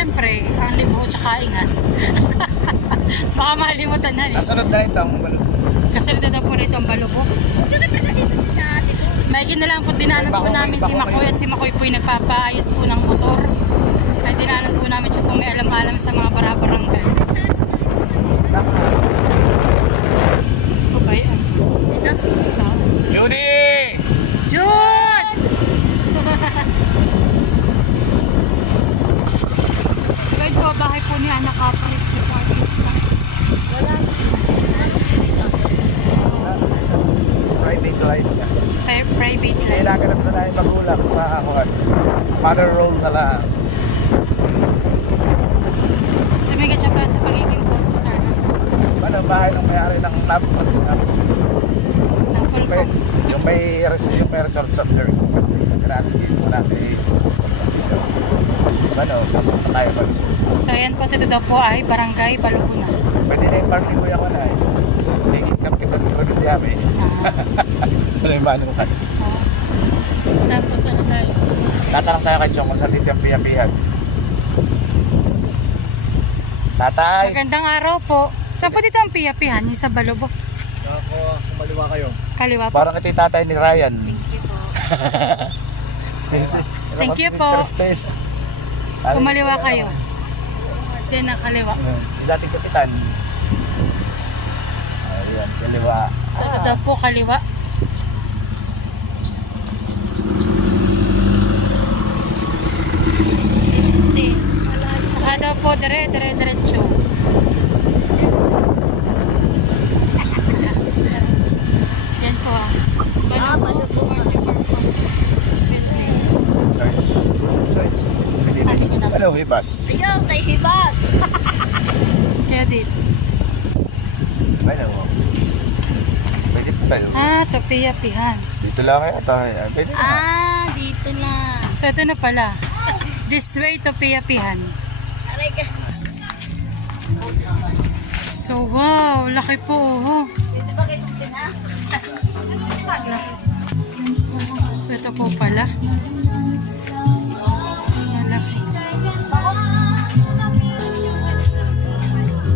At syempre, ang libo tsaka ingas. Baka malimutan na rin. Nasunod na ito ang Kasi na daw po rito ang balubok. May lang po dinaanan po namin si. Makoy at si Makoy po yung nagpapaayos po ng motor. Ay dinaanan po namin siya po may alam-alam sa mga barabarangay. Gusto ba yan? Judy! Jude! Pwede po bahay po ni Ana Kaprit. Artista. Private life niya. Private life. Kailangan na na yung magulang sa ako. Mother role na lang. Sumigat siya pa sa pagiging food star. Ano, bahay ng may-ari ng lab. Napol ko. May, yung may, yung may resort sa there. Grabe dito natin. Ano, na tayo ba? So ayan po, ito daw po ay Barangay Baluguna. Pwede na yung party ko yung wala eh. Tingin kang kita ng kulit yabi. Ano yung mano ka? Tapos ano tayo? Tatanong tayo kay Chong kung saan dito yung piyapihan. Tatay! Magandang araw po. Saan po dito ang piyapihan? Yung sa Balubok. Ako, kumaliwa kayo. Kaliwa po. Parang ito yung tatay ni Ryan. Thank you po. Thank you po. Kumaliwa kayo. Diyan ang kaliwa. Yung dating kapitan. Ayan, kaliwa. Ito daw po kaliwa. Hindi. Daw po dire, dire, diretso. Yan po ah. Ah. Ano ko na? Ano, hibas? Ayaw, kay Hibas. Kaya dito. Ano? Pwede po tayo. Ah, to piyapihan. Dito lang kayo. Ito, pwede na. Ah, dito na. So ito na pala. This way to piyapihan. So wow, laki po oh. So ito po pala.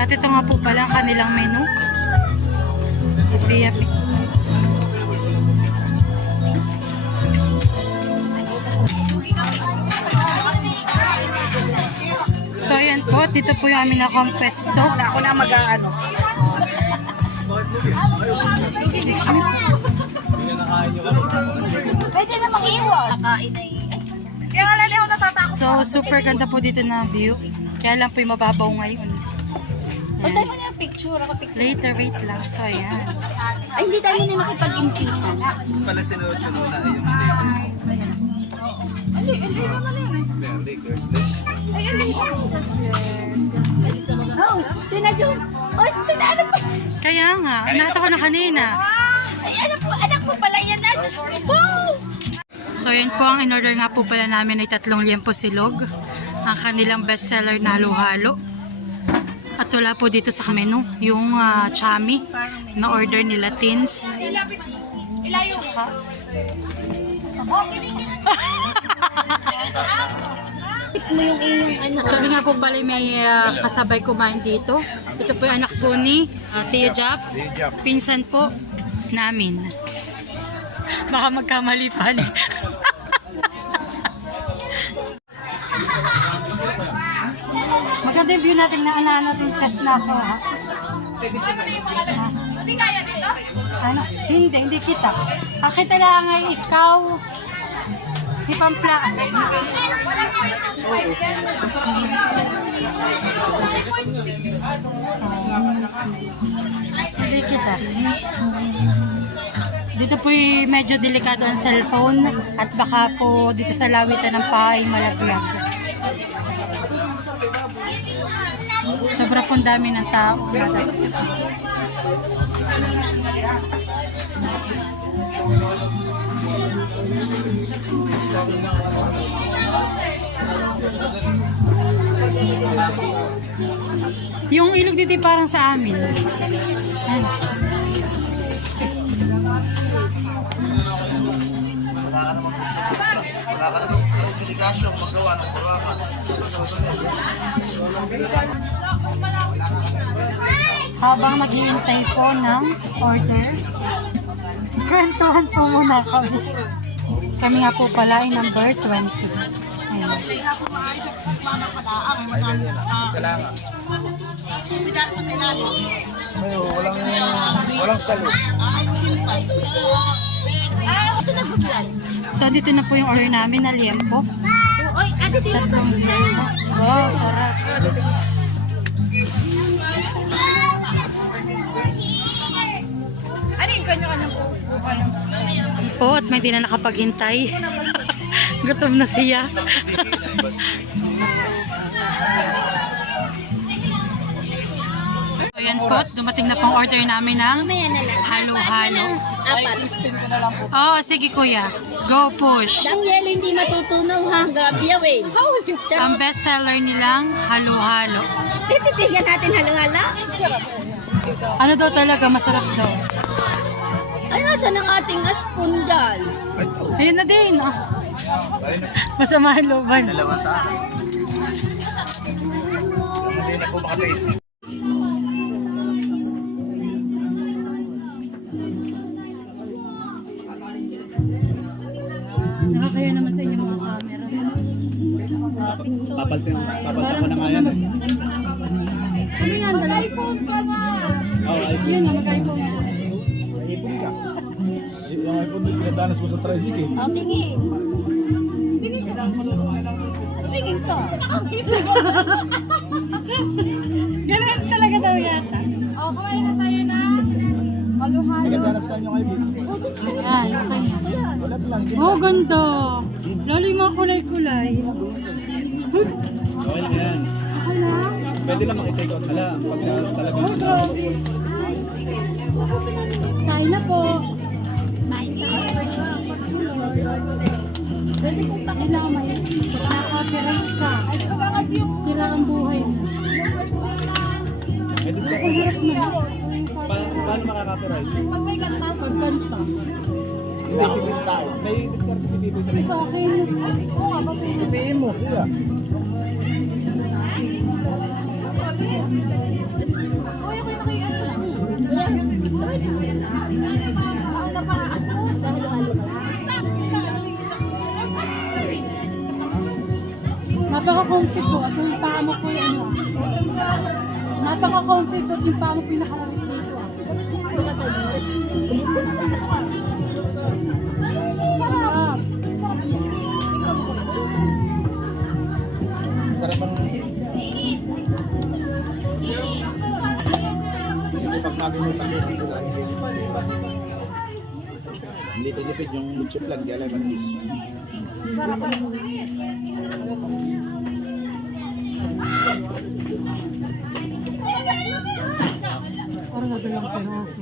At ito nga po pala ang kanilang menu. Si Pia po, dito po yung aming nakompesto. Ako na mag-ano. Excuse me. Pwede na mag-iwan. Ay... Ay, Kaya nga lali ako natatakot. So super ganda po dito na view. Kaya lang po yung mababaw ngayon. tayo mo na yung picture. Ako picture. Later, wait lang. So ayan. Ay, hindi tayo na makipag-impisa. Pala sinuot ko muna yung Hindi, hindi naman yun eh. Lakers. Ay, hindi. Oh, sina Jun. Ay, sina anak ko. Kaya nga, nakita ko na kanina. Ay, anak ko, anak ko pala yan. Ah, Diyos ko po. So yan po ang in-order nga po pala namin ay tatlong liempo silog. Ang kanilang bestseller na halo-halo. At wala po dito sa menu yung ah, chami na order nila teens. Tsaka, Tip mo yung iyong anak. sabi nga po pala may ah, kasabay kumain dito. Ito po yung anak po ni uh, Tia Jap. Pinsan po namin. Baka magkamali pa ni. Maganda yung view natin na ano natin test na ako ha. Hindi kaya dito? Ano? Hindi, hindi kita. Ang kita lang ay ikaw, si Pampla. Delikit ah. Dito po medyo delikado ang cellphone at baka po dito sa lawitan ng pahay malaglag. Sobra pong dami ng tao. Yung ilog dito parang sa amin. Ayan. Habang naghihintay po ng order, kwentuhan po muna kami. Kami nga po pala ay number 20. Ayan. Salamat. May walang walang salo. So, dito na po yung order namin na liempo. Oy, ate, dito liempo. Wow, sarap. Ano yung kanya-kanyang bubukan? Po at may di na nakapaghintay. Gutom na siya. Ayan po, dumating na pong order namin ng halo-halo. Oo, sige kuya. Go push. Ang yelo hindi matutunaw ha. Gabi yaw eh. Ang best seller nilang halo-halo. Tititigan natin halo-halo. Ano daw talaga, masarap daw. Ay, nasa ng ating aspon dyan? Ayun na din. ah. Masama ang looban. Dalawa sa akin. Hindi na po makataste. Pinadanas mo sa tricycle. Ang tingin. Tingin ko. Ganun talaga daw yata. Oh, kumain na tayo na. Halo-halo. Pinadanas lang yung iPhone. Yan, kanya. Wala pa lang. Oh, ganda. Lalo yung mga kulay-kulay. Okay lang yan. Pwede lang makitake out na lang. Pag uh, talagang Kain na po. Pwede kong Kailangan nakaka-copyright ka. Sira ang buhay mo. may discount. Pa paano makaka-copyright? Pagkanta. Hindi, sisil tayo. May discount si Bibo sa Sa akin, Sabihin mo, siya. Napaka-comfy po. At yung paa mo po yung ano. Napaka-comfy po at yung paa mo pinakalamit dito. Sarap. Sarap ang... Pag mabimutan mo sila. Hindi tinipid yung kaya lang manis. Parang nadalang peraso.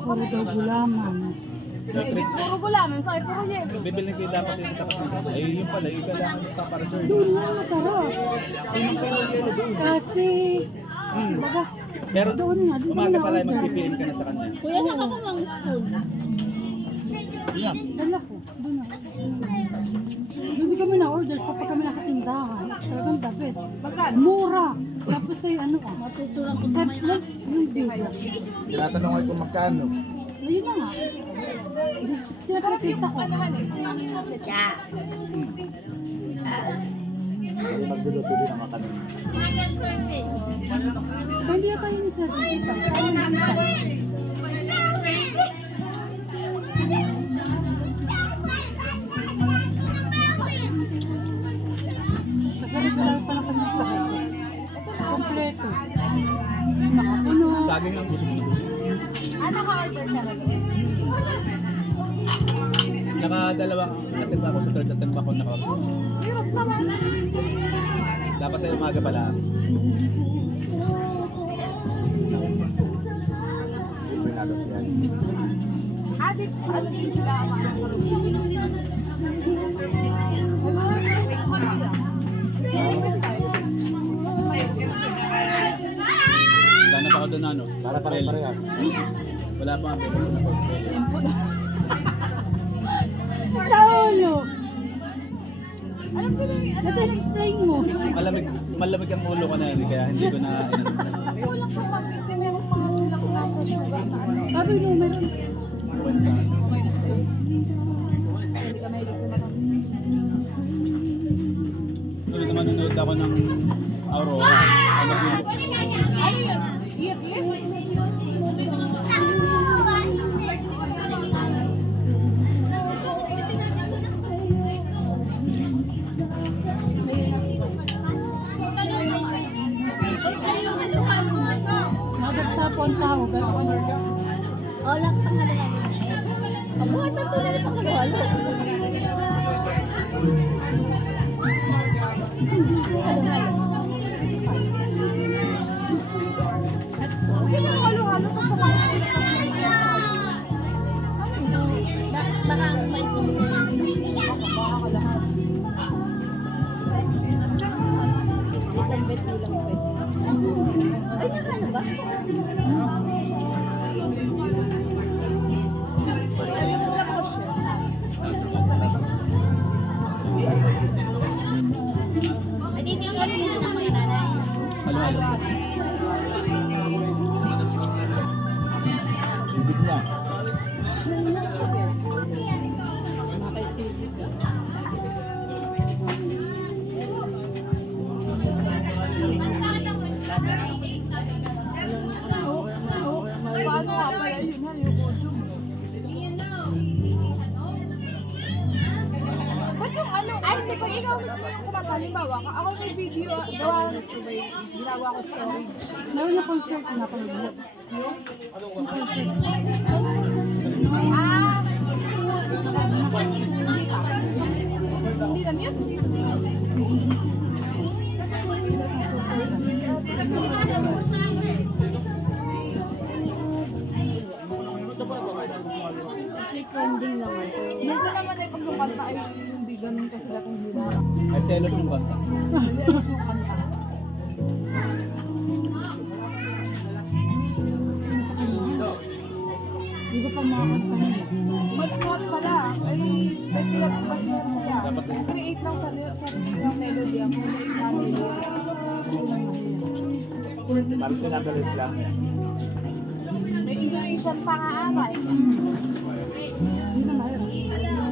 Puro daw gulaman. Puro gulaman, sa puro yelo. Bibili kayo dapat yung takas Ay, yun pala, yung kailangan yung para sir. Doon lang masarap. Kasi, Hmm. baga, Pero doon nga, doon umaga pala, magpipiliin ka na sa kanya. Kuya, saka ko mang spoon. Yeah. Hindi kami na-order kapag kami nakatindahan. Talagang the best. Baga, mura. Tapos ay ano ah. Masusulang ko sa Set may lang, hindi. Tinatanong ko kung magkano. Ayun na nga. Sila nakikita ko. Cha. Ay, magluluto din ang kami. Tayo ni Sir Tita. Tayo ni Saging ang gusto mo na gusto. Ah, naka-order siya doon. Nakadalawang attempt ako sa third attempt ako naka. Hirap naman. Dapat ay umaga pala. Pinalo siya. Adik, ano din sila ang doon ano. Para pare-parehas. Wala pa nga. pero ako. Sa ulo. Alam ko lang, ano, explain mo. Malamig, malamig ang ulo ko na yun, kaya hindi ko na... kulang sa pag-isip, meron mga silang nasa sugar na ano. Sabi mo, meron. Ginagawa ko storage. Meron na concert na panood. Ah! Hindi lang yun. Trending naman. Minsan naman ay pag kumanta ay hindi ganun kasi kung hinaharap. Ay, selos yung kanta. nila. Mag-spot pala. Ay, may. Dapat din. Create sa sarili ng melody kung may nanay. Parang pinagalit lang yan. May Indonesian pa nga ata eh. Hindi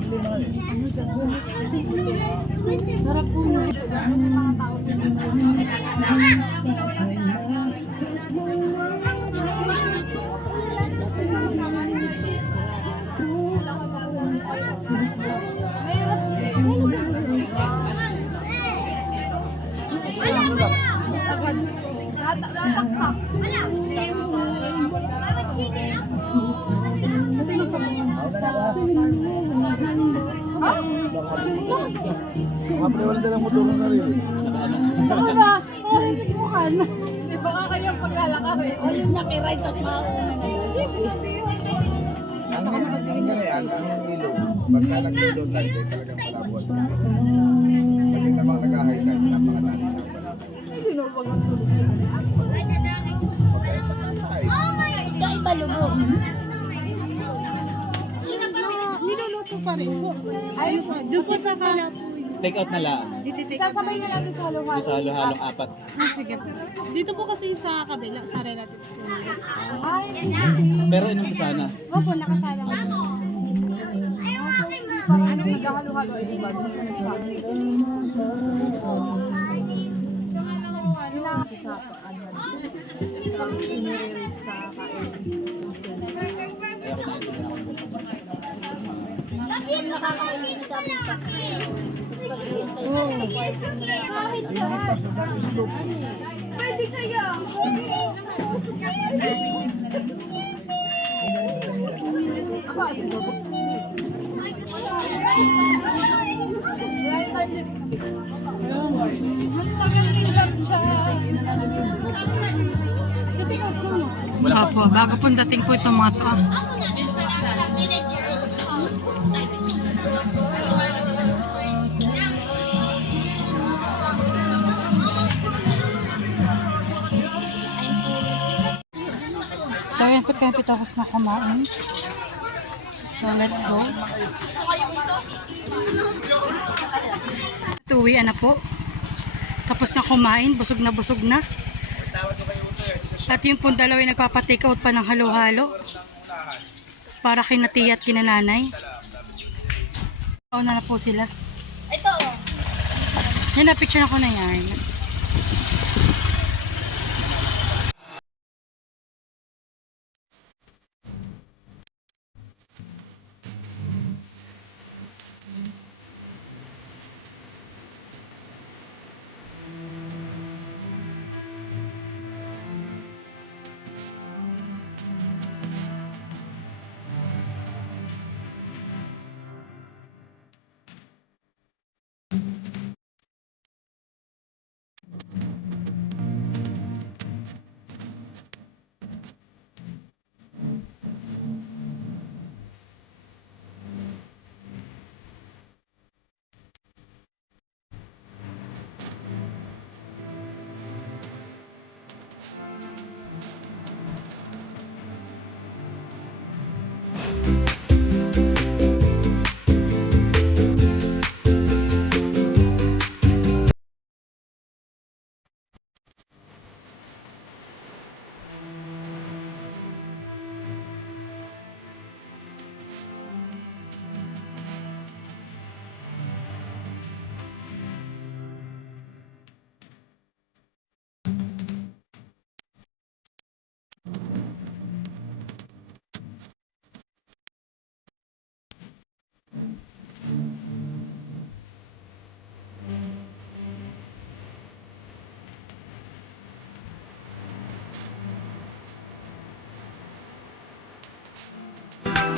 Dengan. Mga pre, wala na lang motor na rin. Ano ba? Ano sinubukan? Di ba ka kayong paglalakar eh? O yung nakiride sa mauna na yun. Ang ang na yan, ang ilog. Pagka nag-ilog tayo, eh, talagang palabuan. Pag yung namang nag-high tide, napakadami na pala. Hindi na pag ang tulog. Ay, Ito ay pa rin po. Ay, doon po sa kala po. Take out na lang. Sasabay na natin sa halo-halo. Sa halo-halong apat. Ah, sige po. Dito po kasi sa kabila, sa relatives ko. Ay, Pero inom ko sana. opo, nakasala ko. Parang ano, naghahalo-halo ay iba. Doon siya nagsabi. Sa sa Pwede kaya. Ako, ay. Opo, bago pong dating po itong mga to. Kaya pitokos na kumain. So, let's go. Tuwian na po. Tapos na kumain, busog na busog na. At yung pong dalawa ay nagpapatake out pa ng halo-halo. Para kay Natiya at kina nanay. Pauna na po sila. Ito. Yan na, picture ako na yan.